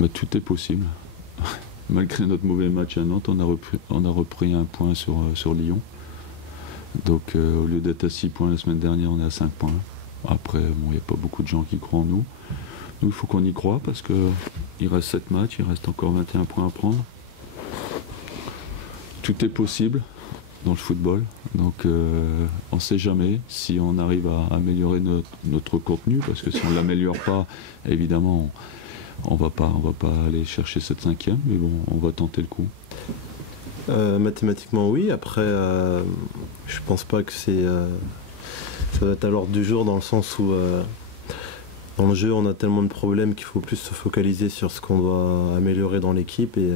Mais tout est possible. Malgré notre mauvais match à Nantes, on a repris un point sur Lyon. Donc au lieu d'être à 6 points la semaine dernière, on est à 5 points. Après, bon, il n'y a pas beaucoup de gens qui croient en nous. Nous, il faut qu'on y croie parce qu'il reste 7 matchs, il reste encore 21 points à prendre. Tout est possible dans le football. Donc on ne sait jamais si on arrive à améliorer notre contenu, parce que si on ne l'améliore pas, évidemment, on va pas aller chercher cette 5e, mais bon, on va tenter le coup. Mathématiquement oui, après je pense pas que ça va être à l'ordre du jour, dans le sens où dans le jeu on a tellement de problèmes qu'il faut plus se focaliser sur ce qu'on doit améliorer dans l'équipe et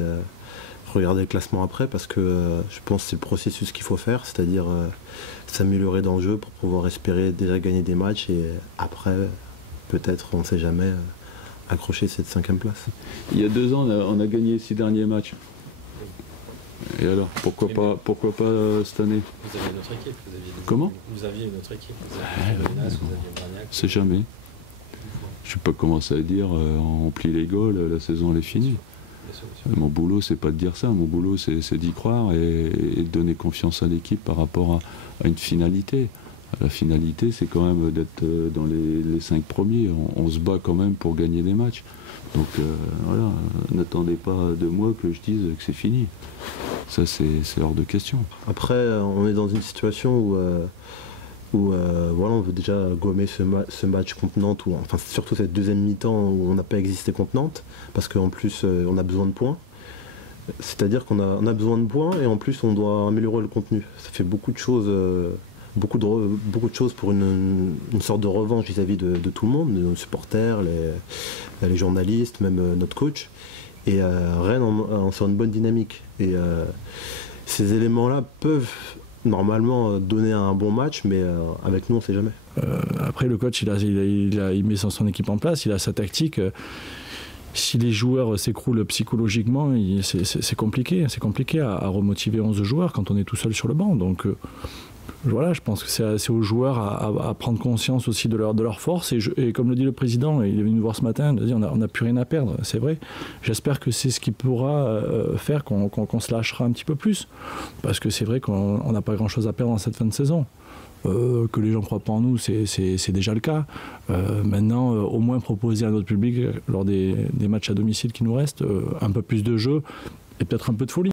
regarder le classement après, parce que je pense que c'est le processus qu'il faut faire, c'est-à-dire s'améliorer dans le jeu pour pouvoir espérer déjà gagner des matchs et après peut-être, on ne sait jamais, accrocher cette 5e place. Il y a 2 ans on a gagné les 6 derniers matchs. Et alors, pourquoi pas cette année? Vous aviez notre équipe. Comment? Vous aviez une autre équipe. Vous aviez Menas, vous aviez Bragnac. C'est jamais. Je ne vais pas commencer à dire on plie les Gaules, la saison elle est finie. Mon boulot, c'est pas de dire ça. Mon boulot, c'est d'y croire et de donner confiance à l'équipe par rapport à une finalité. La finalité, c'est quand même d'être dans les 5 premiers. On se bat quand même pour gagner des matchs. Donc voilà, n'attendez pas de moi que je dise que c'est fini. Ça, c'est hors de question. Après, on est dans une situation où voilà, on veut déjà gommer ce match contre Nantes, enfin surtout cette deuxième mi-temps où on n'a pas existé contre Nantes, parce qu'en plus on a besoin de points. C'est-à-dire qu'on a besoin de points et en plus on doit améliorer le contenu. Ça fait beaucoup de choses, beaucoup de choses pour une sorte de revanche vis-à-vis de tout le monde, nos supporters, les journalistes, même notre coach. Et Rennes on sort une bonne dynamique. Et ces éléments-là peuvent normalement donner un bon match, mais avec nous on ne sait jamais. Après, le coach il met son équipe en place, il a sa tactique. Si les joueurs s'écroulent psychologiquement, c'est compliqué. C'est compliqué à remotiver 11 joueurs quand on est tout seul sur le banc. Donc voilà, je pense que c'est aux joueurs à prendre conscience aussi de leur force. Et comme le dit le président, il est venu nous voir ce matin, il a dit on n'a plus rien à perdre, c'est vrai. J'espère que c'est ce qui pourra faire qu'on se lâchera un petit peu plus. Parce que c'est vrai qu'on n'a pas grand-chose à perdre dans cette fin de saison. Que les gens ne croient pas en nous, c'est déjà le cas. Maintenant, au moins proposer à notre public, lors des matchs à domicile qui nous restent, un peu plus de jeu et peut-être un peu de folie.